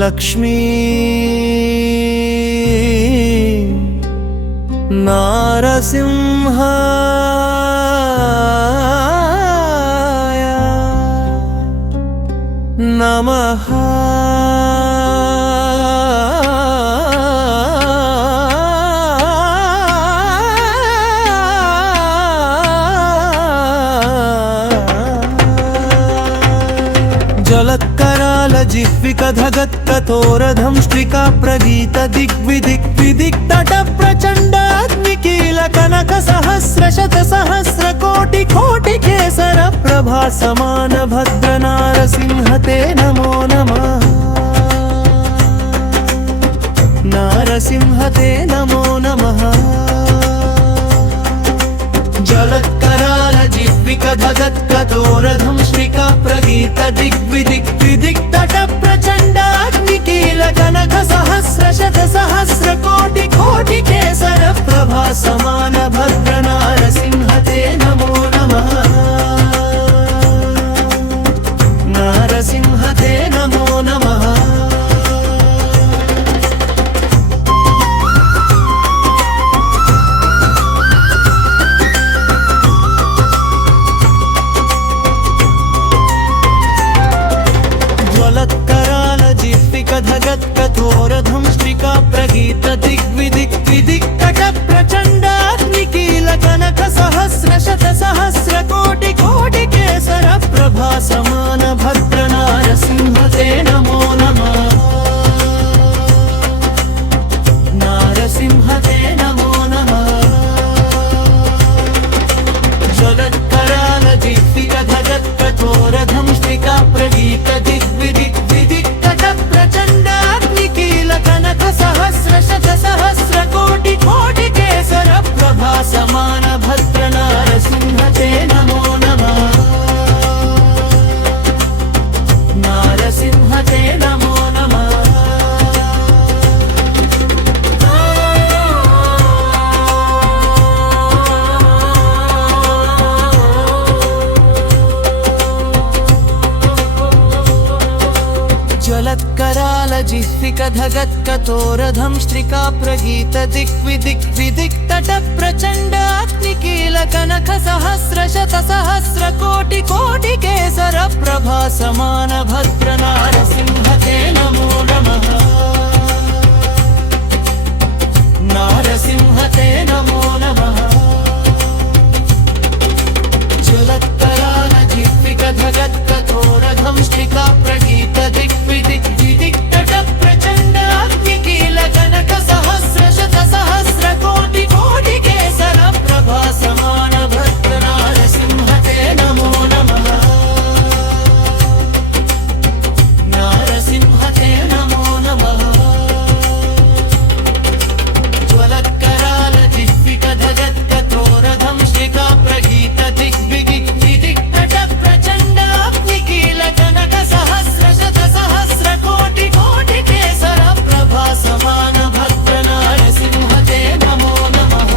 లక్ష్మీ నారసింహాయ నమః జలత్కరాల జిహ్వికధగత్కఠోరధంష్ట్రికా ప్రగీత దిగ్విదిక్విదిక్తట ప్రచండాగ్నికీల కనక సహస్రశత సహస్ర కోటి కోటి కేసర ప్రభా సమాన భద్ర నారసింహతే నమో నమః నారసింహతే నమో నమః జలత్కరాల జిహ్వికధగత్కఠోరధంష్ట్రికా ప్రగీత దిగ్విదిక్విదిక్తట ప్రచండాగ్నికీల కనక సహస్రశత సహస్ర కోటి కోటి కేసర ప్రభా సమాన భద్ర నారసింహతే నమో నమః నారసింహతే నమో నమః ధగత్కఠోరధంష్ట్రికా ప్రగీత దిగ్విదిక్విదిక్తట ప్రచండాగ్నికీల కనక సహస్ర శత సహస్ర కోటి కోటి కేసర ప్రభా సమాన భద్ర నారసింహతే నమో నమః నారసింహతే నమో నమః జలత్కరాల జిహ్వికధగత్కఠోరధంష్ట్రికా ప్రగీత దిగ్విదిక్విదిక్తట ప్రచండాగ్నికీల కనక సహస్ర శత సహస్ర కోటి కోటి కేసర ప్రభా సమాన భద్ర నారసింహతే నమో నమః నారసింహతే నమో నమః జలత్కరాల జిహ్వికధగత్కఠోరధంష్ట్రికా ప్రగీత దిగ్విదిక్విదిక్తట ప్రచండాగ్నికీల కనక సహస్ర శత సహస్ర కోటి కోటి కేసర ప్రభా సమాన భద్ర నారసింహతే నమో నమః నారసింహతే నమో నమః జలత్కరాల జిహ్వికధగత్కఠోరధంష్ట్రికా ప్రగీత దిగ్విదిక్విదిక్తట ప్రచండాగ్నికీల కనక సహస్ర శత సహస్ర కోటి కోటి కేసర ప్రభా సమాన భద్ర నారసింహతే నమో నమః నారసింహతే నమో నమః జ్వలత్కరాల జిహ్వికధగత్కఠోరధంష్ట్రికా ప్రగీత దిగ్విదిక్విదిక్తట ప్రచండాగ్నికీల కనక సహస్ర శత సహస్ర కోటి కోటి కేసర ప్రభా సమాన భద్ర నారసింహతే నమో నమః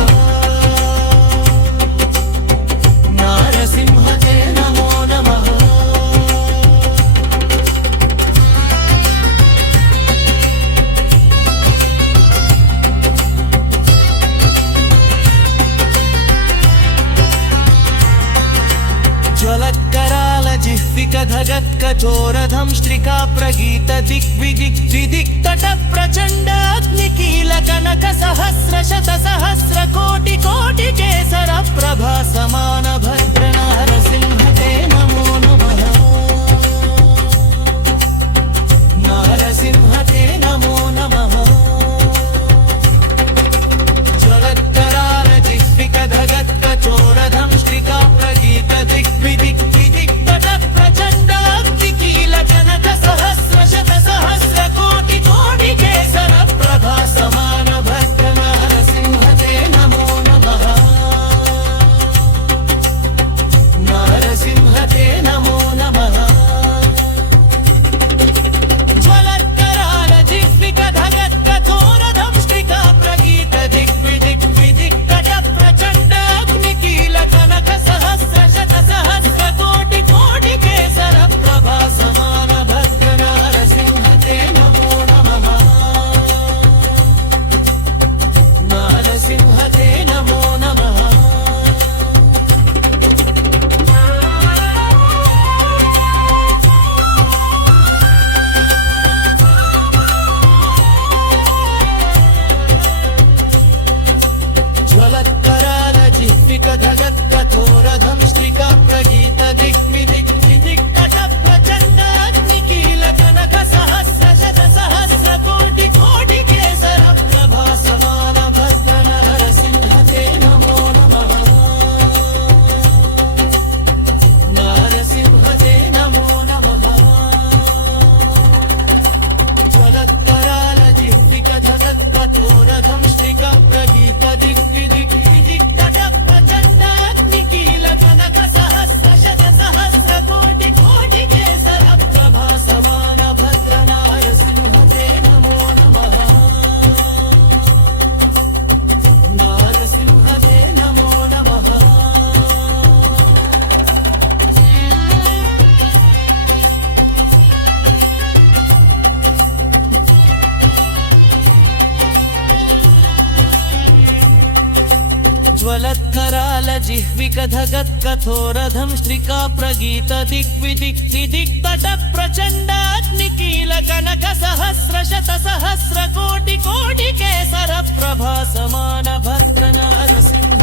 నారసింహతే నమో నమః జ్వలత్కరాల జిహ్వికధగత్కఠోరధంష్ట్రికా ప్రగీత దిగ్విదిక్విదిక్తట ప్రచండాగ్నికీల కనక సహస్ర శత సహస్ర కోటి కోటి కేసర ప్రభా సమాన భద్ర నారసింహతే నమో నమః నారసింహతే నమో నమః జ్వలత్కరాల జిహ్వికధగత్కఠోరధంష్ట్రికా ప్రగీత దిగ్విదిక్విదిక్తట ప్రచండాగ్నికీల కనక సహస్ర శత సహస్ర కోటి కోటి కేసర ప్రభా సమాన భద్ర నారసింహతే నమో నమః నారసింహతే నమో నమః జ్వలత్కరాల జిహ్వికధగత్కఠోరధంష్ట్రికా ज्वलत्कराल जिह्विकधगत्कठोरधं श्रिका प्रगीत दिग्विदिक्तिदिक्तट प्रचण्डाग्निकील कनक सहस्र शत सहस्र कोटि कोटि केसर प्रभा समान भद्र नारसिंह